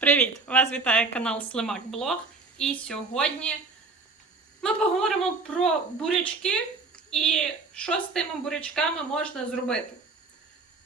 Привіт! Вас вітає канал Слимак Блог. І сьогодні ми поговоримо про бурячки і що з тими бурячками можна зробити.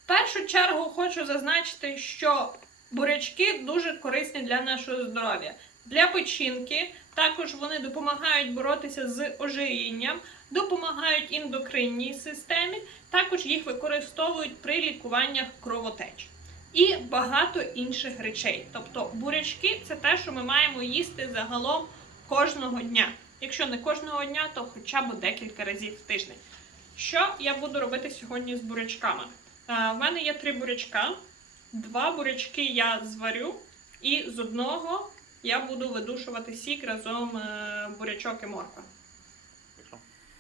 В першу чергу хочу зазначити, що бурячки дуже корисні для нашого здоров'я. Для печінки також вони допомагають боротися з ожирінням, допомагають ендокринній системі, також їх використовують при лікуваннях кровотеч і багато інших речей. Тобто бурячки це те, що ми маємо їсти загалом кожного дня. Якщо не кожного дня, то хоча б декілька разів в тиждень. Що я буду робити сьогодні з бурячками? Е, В мене є три бурячка. Два бурячки я зварю, і з одного я буду видушувати сік разом е, бурячок і морква.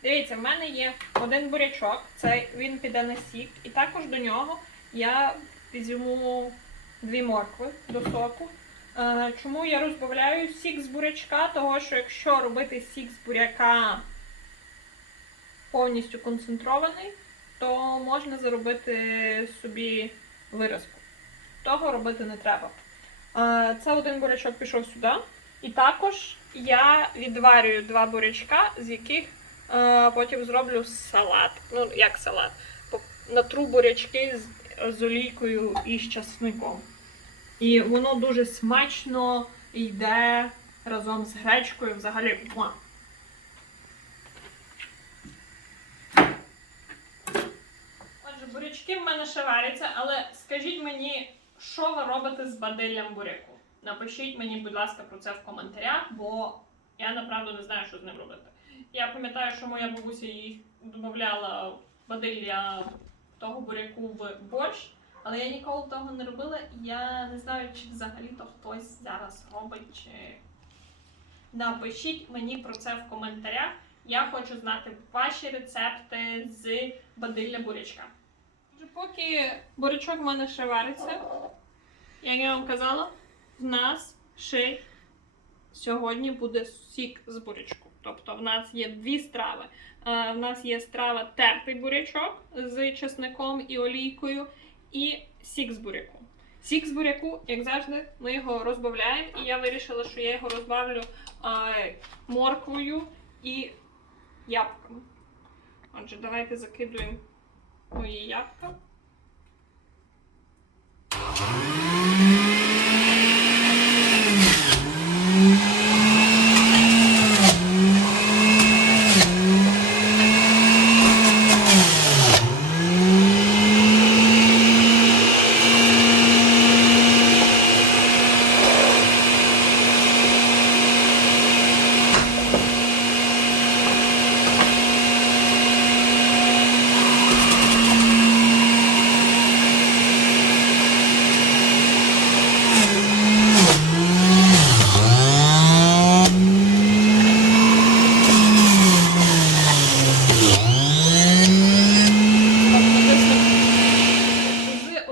Дивіться, в мене є один бурячок, це він піде на сік, і також до нього я візьму дві моркви до соку. Е, Чому я розбавляю сік з бурячка? Того, що якщо робити сік з буряка повністю концентрований, то можна заробити собі виразку. Того робити не треба. Е, Це один бурячок пішов сюди. І також я відварюю два бурячка, з яких е, потім зроблю салат. Ну, як салат? Натру бурячки з, з олійкою і з часником. І воно дуже смачно йде разом з гречкою взагалі. Отже, бурячки в мене ще варяться, але скажіть мені, що ви робите з бадиллям буряку? Напишіть мені, будь ласка, про це в коментарях, бо я направду не знаю, що з ним робити. Я пам'ятаю, що моя бабуся їй додавала бадилля того буряку в борщ, але я ніколи того не робила, і я не знаю, чи взагалі то хтось зараз робить. Чи... Напишіть мені про це в коментарях. Я хочу знати ваші рецепти з бадилля бурячка. Поки бурячок в мене ще вариться, як я вам казала, в нас ще сьогодні буде сік з бурячку. Тобто в нас є дві страви. Е, В нас є страва тертий бурячок з чесником і олійкою, і сік з буряку. Сік з буряку, як завжди, ми його розбавляємо, і я вирішила, що я його розбавлю е, морквою і ябками. Отже, давайте закидуємо мої ябка.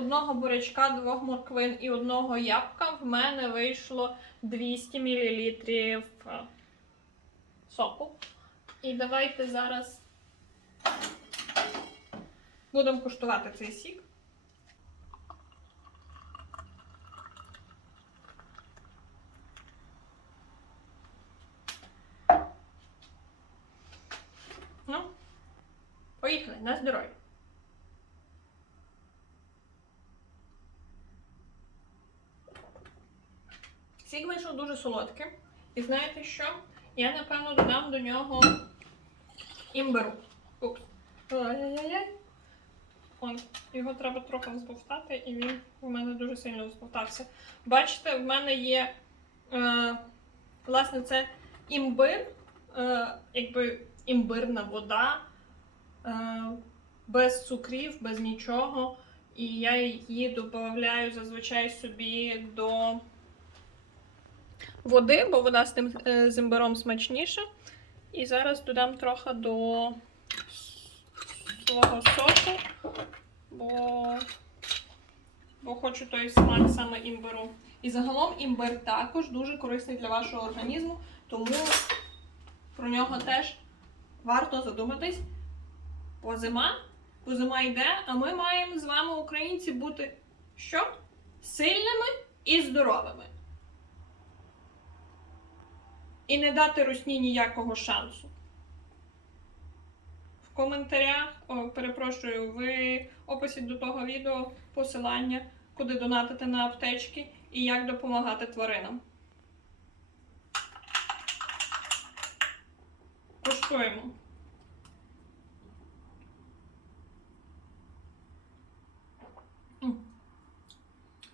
З одного бурячка, двох морквин і одного ябка в мене вийшло 200 мл соку. І давайте зараз будемо куштувати цей сік. Ну, поїхали на здоров'я. Сік вийшов дуже солодкий. І знаєте що? Я, напевно, додам до нього імбиру. Упс. Його треба трохи взбовтати, і він у мене дуже сильно взбовтався. Бачите, в мене є, е, власне, це імбир, е, якби імбирна вода, е, без цукрів, без нічого. І я її додаю зазвичай собі до води, бо вода з тим е, з імбиром смачніша. І зараз додам трохи до свого соку, бо, бо хочу той смак саме імбиру. І загалом імбир також дуже корисний для вашого організму, тому про нього теж варто задуматись. Бо зима, бо зима йде, а ми маємо з вами, українці, бути що? Сильними і здоровими. І не дати русні ніякого шансу. В коментарях, о, перепрошую, в описі до того відео посилання, куди донатити на аптечки і як допомагати тваринам. Коштуємо.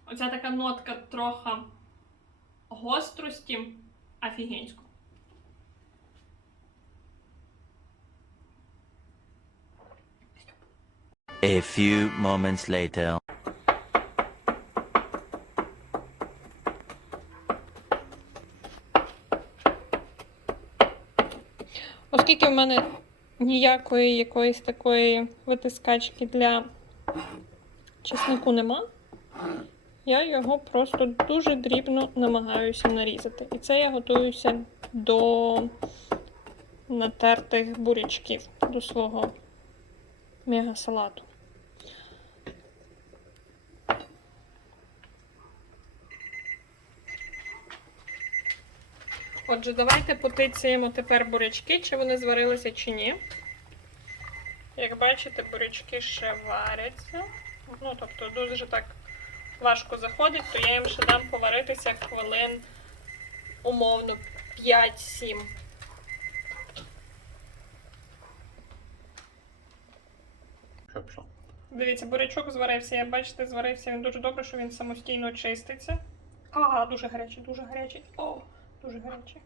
Оця така нотка трохи гострості офігенську. A few moments later. Оскільки в мене ніякої якоїсь такої витискачки для чеснику нема, я його просто дуже дрібно намагаюся нарізати. І це я готуюся до натертих бурячків, до свого мега-салату. Отже, давайте потицяємо тепер бурячки, чи вони зварилися, чи ні. Як бачите, бурячки ще варяться. Ну, тобто, дуже так важко заходить, то я їм ще дам поваритися хвилин, умовно, 5-7. Дивіться, бурячок зварився. Як бачите, зварився він дуже добре, що він самостійно чиститься. А, дуже гарячий, дуже гарячий. О, дуже гарячий.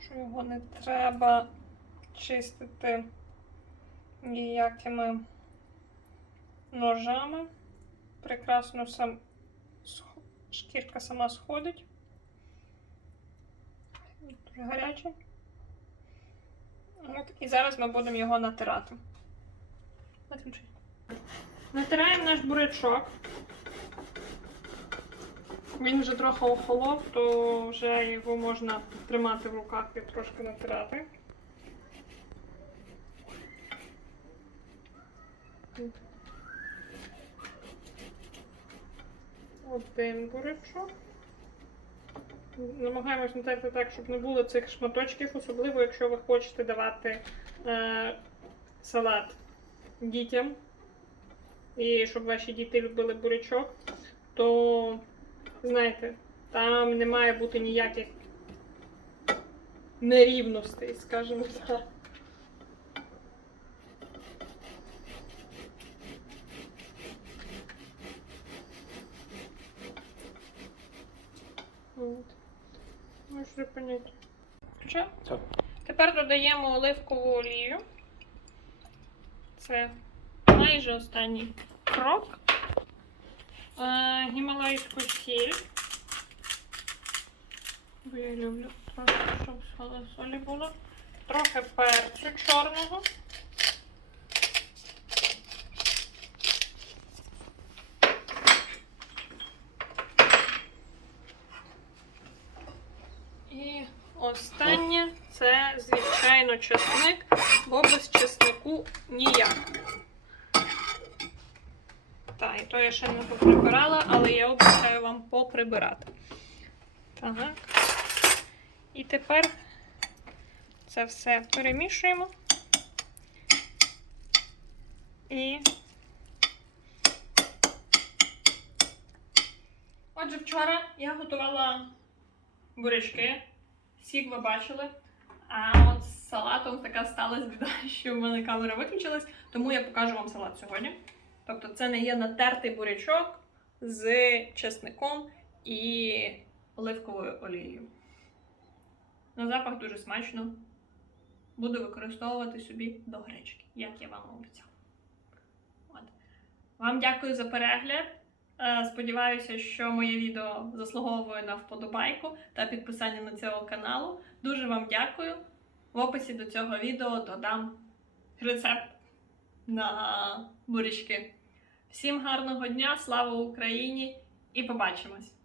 Що його не треба чистити ніякими ножами. Прекрасно сам шкірка сама сходить. Дуже гарячий. От, і зараз ми будемо його натирати. Натираємо наш бурячок. Він вже трохи охолов, то вже його можна тримати в руках і трошки натирати. Один бурячок. Намагаємось натерти так, щоб не було цих шматочків, особливо якщо ви хочете давати е, салат дітям. І щоб ваші діти любили бурячок, то знаєте, там не має бути ніяких нерівностей, скажімо так. От. Можете поняти. Включаю? Так. Тепер додаємо оливкову олію. Це майже останній крок. Е, гімалайську сіль. Бо я люблю трохи, щоб солі було. Трохи перцю чорного. І останнє це, звичайно, чесник, бо без чеснику ніяк. Так, і то я ще не поприбирала, але я обіцяю вам поприбирати. Так. І тепер це все перемішуємо. І. Отже, вчора я готувала бурячки. Сік ви бачили. А от з салатом така сталася біда, що в мене камера виключилась, тому я покажу вам салат сьогодні. Тобто це не є натертий бурячок з чесником і оливковою олією. На запах дуже смачно. Буду використовувати собі до гречки, як я вам обіцяла. От. Вам дякую за перегляд. Е, Сподіваюся, що моє відео заслуговує на вподобайку та підписання на цього каналу. Дуже вам дякую. В описі до цього відео додам рецепт на бурячки. Всім гарного дня, слава Україні і побачимось!